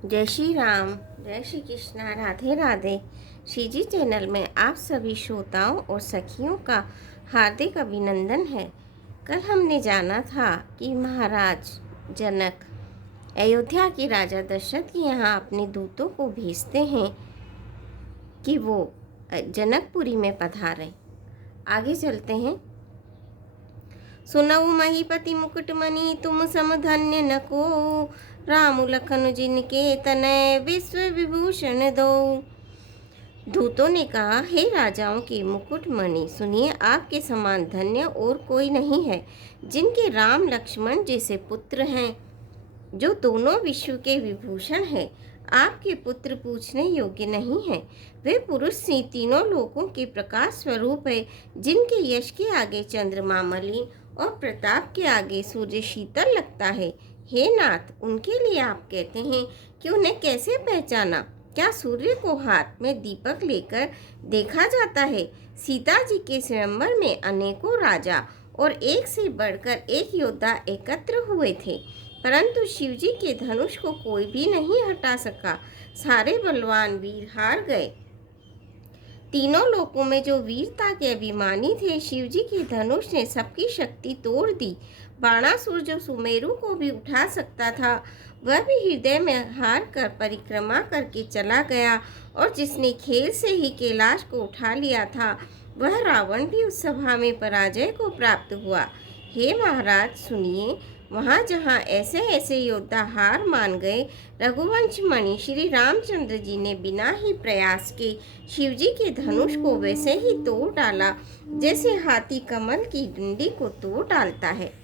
जय श्री राम, जय श्री कृष्णा, राधे राधे। श्री जी चैनल में आप सभी श्रोताओं और सखियों का हार्दिक अभिनंदन है। कल हमने जाना था कि महाराज जनक अयोध्या के राजा दशरथ के यहाँ अपने दूतों को भेजते हैं कि वो जनकपुरी में पधारें। आगे चलते हैं। सुनऊ महीपति मुकुटमणि तुम समधन्य न को, राम लखन जिनके तनय विश्व विभूषण दो। दूतों ने कहा, हे राजाओं के मुकुटमणि, सुनिए, आपके समान धन्य और कोई नहीं है, जिनके राम लक्ष्मण जैसे पुत्र हैं, जो दोनों विश्व के विभूषण हैं। आपके पुत्र पूछने योग्य नहीं है। वे पुरुष से तीनों लोकों के प्रकाश स्वरूप है, जिनके यश के आगे चंद्रमा मलिन और प्रताप के आगे सूर्य शीतल लगता है। हे नाथ, उनके लिए आप कहते हैं कि उन्हें कैसे पहचाना? क्या सूर्य को हाथ में दीपक लेकर देखा जाता है? सीता जी के स्वयंवर में अनेकों राजा और एक से बढ़कर एक योद्धा एकत्र हुए थे, परंतु शिवजी के धनुष को कोई भी नहीं हटा सका। सारे बलवान वीर हार गए। तीनों लोकों में जो वीरता के अभिमानी थे, शिवजी के धनुष ने सबकी शक्ति तोड़ दी। बाणासुर, जो सुमेरु को भी उठा सकता था, वह भी हृदय में हार कर परिक्रमा करके चला गया, और जिसने खेल से ही कैलाश को उठा लिया था, वह रावण भी उस सभा में पराजय को प्राप्त हुआ। हे महाराज, सुनिए, वहाँ जहाँ ऐसे ऐसे योद्धा हार मान गए, रघुवंश मणि श्री रामचंद्र जी ने बिना ही प्रयास के शिवजी के धनुष को वैसे ही तोड़ डाला, जैसे हाथी कमल की डंडी को तोड़ डालता है।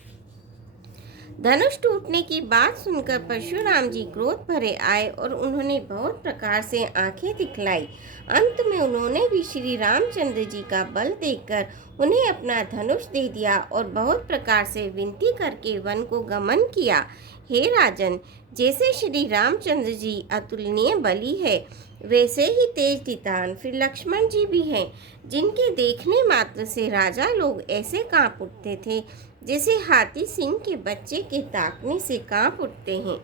धनुष टूटने की बात सुनकर परशुराम जी क्रोध भरे आए और उन्होंने बहुत प्रकार से आंखें दिखलाई। अंत में उन्होंने भी श्री रामचंद्र जी का बल देखकर उन्हें अपना धनुष दे दिया और बहुत प्रकार से विनती करके वन को गमन किया। हे राजन, जैसे श्री रामचंद्र जी अतुलनीय बली है, वैसे ही तेज तितान फिर लक्ष्मण जी भी हैं, जिनके देखने मात्र से राजा लोग ऐसे कांप उठते थे जैसे हाथी सिंह के बच्चे के ताकने से कांप उठते हैं।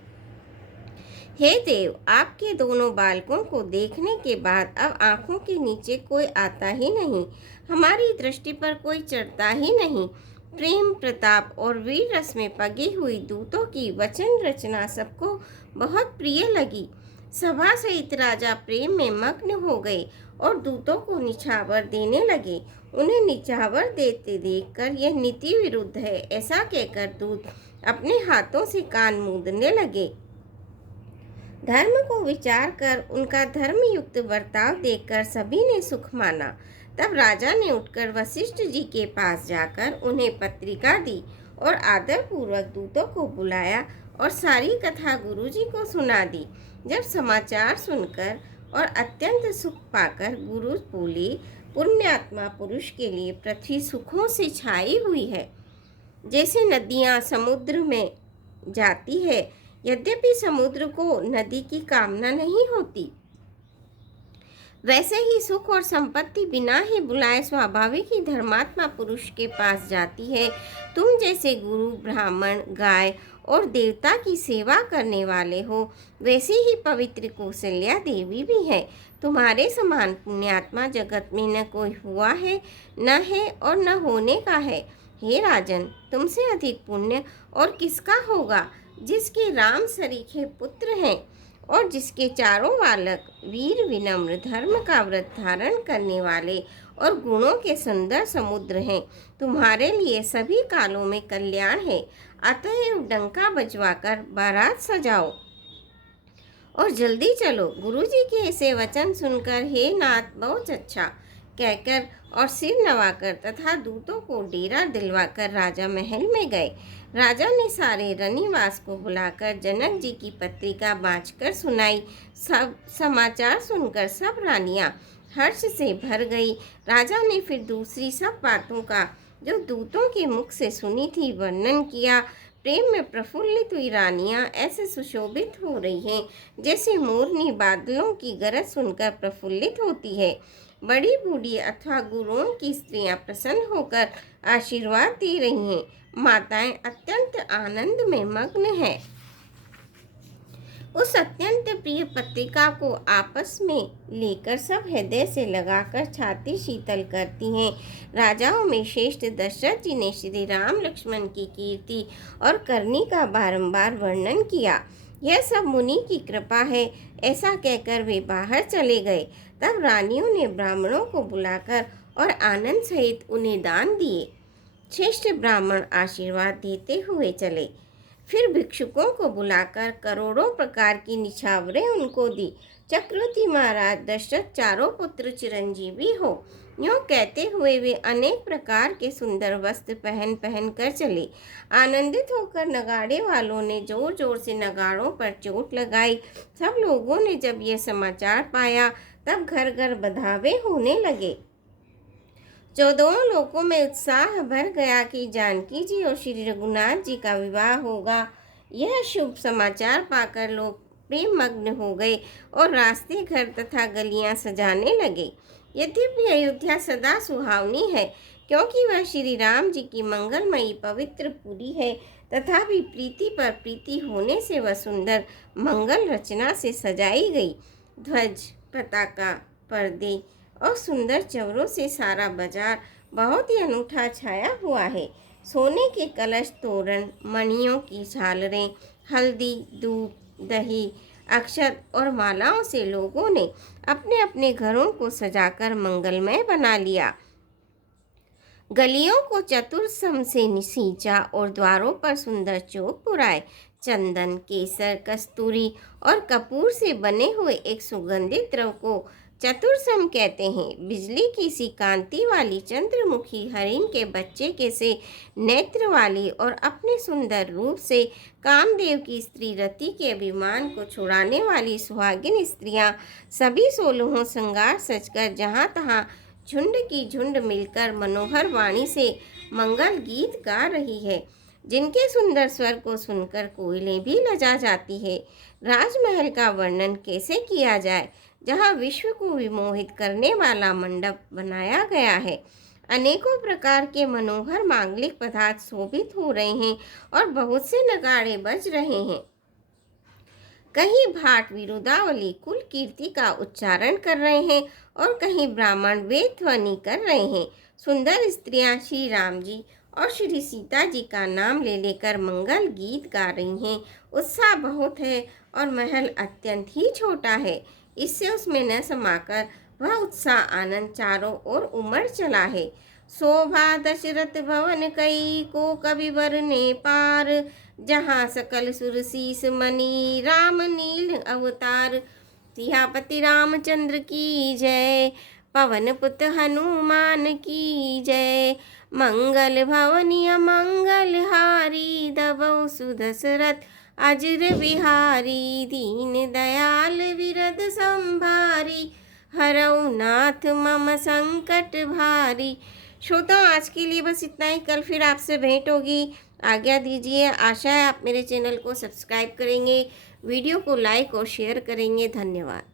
हे देव, आपके दोनों बालकों को देखने के बाद अब आंखों के नीचे कोई आता ही नहीं, हमारी दृष्टि पर कोई चढ़ता ही नहीं। प्रेम, प्रताप और वीर रस में पगी हुई दूतों की वचन रचना सबको बहुत प्रिय लगी। सभा सहित राजा प्रेम में मग्न हो गए और दूतों को निछावर देने लगे। उन्हें निछावर देते देखकर यह नीति विरुद्ध है, ऐसा कहकर दूत अपने हाथों से कान मूंदने लगे। धर्म को विचार कर उनका धर्मयुक्त बर्ताव देखकर सभी ने सुख माना। तब राजा ने उठकर वशिष्ठ जी के पास जाकर उन्हें पत्रिका दी और आदरपूर्वक दूतों को बुलाया और सारी कथा गुरुजी को सुना दी। जब समाचार सुनकर और अत्यंत सुख पाकर गुरु बोले, पुण्यात्मा पुरुष के लिए पृथ्वी सुखों से छाई हुई है। जैसे नदियाँ समुद्र में जाती है, यद्यपि समुद्र को नदी की कामना नहीं होती, वैसे ही सुख और संपत्ति बिना ही बुलाए स्वाभाविक ही धर्मात्मा पुरुष के पास जाती है। तुम जैसे गुरु, ब्राह्मण, गाय और देवता की सेवा करने वाले हो, वैसे ही पवित्र कौशल्या देवी भी है। तुम्हारे समान पुण्यात्मा जगत में न कोई हुआ है, न है और न होने का है। हे राजन, तुमसे अधिक पुण्य और किसका होगा, जिसके राम सरीखे पुत्र हैं और जिसके चारों बालक वीर, विनम्र, धर्म का व्रत धारण करने वाले और गुणों के सुंदर समुद्र हैं। तुम्हारे लिए सभी कालों में कल्याण है। अतएव डंका बजवाकर बारात सजाओ और जल्दी चलो। गुरुजी के ऐसे वचन सुनकर हे नाथ, बहुत अच्छा कहकर और सिर नवाकर तथा दूतों को डेरा दिलवाकर राजा महल में गए। राजा ने सारे रनिवास को बुलाकर जनक जी की पत्रिका बाँचकर सुनाई। सब समाचार सुनकर सब रानियां हर्ष से भर गई। राजा ने फिर दूसरी सब बातों का जो दूतों के मुख से सुनी थी वर्णन किया। प्रेम में प्रफुल्लित हुई रानियां ऐसे सुशोभित हो रही हैं, जैसे मोरनी बादलों की गरज सुनकर प्रफुल्लित होती है। बड़ी बूढ़ी अथवा गुरुओं की स्त्रियां प्रसन्न होकर आशीर्वाद दे रही हैं। माताएं अत्यंत आनंद में मग्न हैं। उस अत्यंत प्रिय पत्रिका को आपस में लेकर सब हृदय से लगाकर छाती शीतल करती हैं। राजाओं में श्रेष्ठ दशरथ जी ने श्री राम लक्ष्मण की कीर्ति और करनी का बारंबार वर्णन किया। यह सब मुनि की कृपा है, ऐसा कहकर वे बाहर चले गए। तब रानियों ने ब्राह्मणों को बुलाकर और आनंद सहित उन्हें दान दिए। श्रेष्ठ ब्राह्मण आशीर्वाद देते हुए चले। फिर भिक्षुकों को बुलाकर करोड़ों प्रकार की निछावरें उनको दी। चक्रवर्ती महाराज दशरथ चारों पुत्र चिरंजीवी हो, यूँ कहते हुए वे अनेक प्रकार के सुंदर वस्त्र पहन पहन कर चले। आनंदित होकर नगाड़े वालों ने जोर जोर से नगाड़ों पर चोट लगाई। सब लोगों ने जब यह समाचार पाया तब घर घर बधावे होने लगे। चौदहों लोकों में उत्साह भर गया कि जानकी जी और श्री रघुनाथ जी का विवाह होगा। यह शुभ समाचार पाकर लोग प्रेम मग्न हो गए और रास्ते, घर तथा गलियां सजाने लगे। यद्यपि अयोध्या सदा सुहावनी है, क्योंकि वह श्री राम जी की मंगलमयी पवित्र पुरी है, तथापि प्रीति पर प्रीति होने से वह सुंदर मंगल रचना से सजाई गई। ध्वज, पताका, पर्दे और सुंदर चवरों से सारा बाजार बहुत ही अनूठा छाया हुआ है। सोने के कलश, तोरण, मणियों की झालरें, हल्दी, दूध, दही, अक्षत और मालाओं से लोगों ने अपने अपने घरों को सजाकर मंगलमय बना लिया। गलियों को चतुर्सम से सींचा और द्वारों पर सुंदर चौक पुराए। चंदन, केसर, कस्तूरी और कपूर से बने हुए एक सुगंधित द्रव को चतुर्सम कहते हैं। बिजली की सी कांति वाली चंद्रमुखी, हरिण के बच्चे के से नेत्र वाली और अपने सुंदर रूप से कामदेव की स्त्री रति के अभिमान को छुड़ाने वाली सुहागिन स्त्रियां सभी 16 श्रृंगार सजकर जहां तहां झुंड की झुंड मिलकर मनोहर वाणी से मंगल गीत गा रही है, जिनके सुंदर स्वर को सुनकर कोयलें भी लजा जाती है। राजमहल का वर्णन कैसे किया जाए, जहाँ विश्व को विमोहित करने वाला मंडप बनाया गया है। अनेकों प्रकार के मनोहर मांगलिक पदार्थ शोभित हो रहे हैं और बहुत से नगाड़े बज रहे हैं। कहीं भाट विरुदावली कुल कीर्ति का उच्चारण कर रहे हैं और कहीं ब्राह्मण वेद ध्वनि कर रहे हैं। सुंदर स्त्रियां श्री राम जी और श्री सीता जी का नाम ले लेकर मंगल गीत गा रही हैं। उत्साह बहुत है और महल अत्यंत ही छोटा है, इससे उसमें न समाकर वह उत्साह आनंद चारों ओर उमड़ चला है। शोभा दशरथ भवन कई को कविवर ने पार, जहाँ सकल सुर शीस मणि राम नील अवतार। सियापति रामचंद्र की जय, पवन पुत्र हनुमान की जय। मंगल भवनी अमंगल हारी, दबौ सुदशरथ अजर बिहारी। दीन दयाल विरद संभारी, हरौ नाथ मम संकट भारी। श्रोताओं, आज के लिए बस इतना ही। कल फिर आपसे भेंट होगी। आज्ञा दीजिए। आशा है आप मेरे चैनल को सब्सक्राइब करेंगे, वीडियो को लाइक और शेयर करेंगे। धन्यवाद।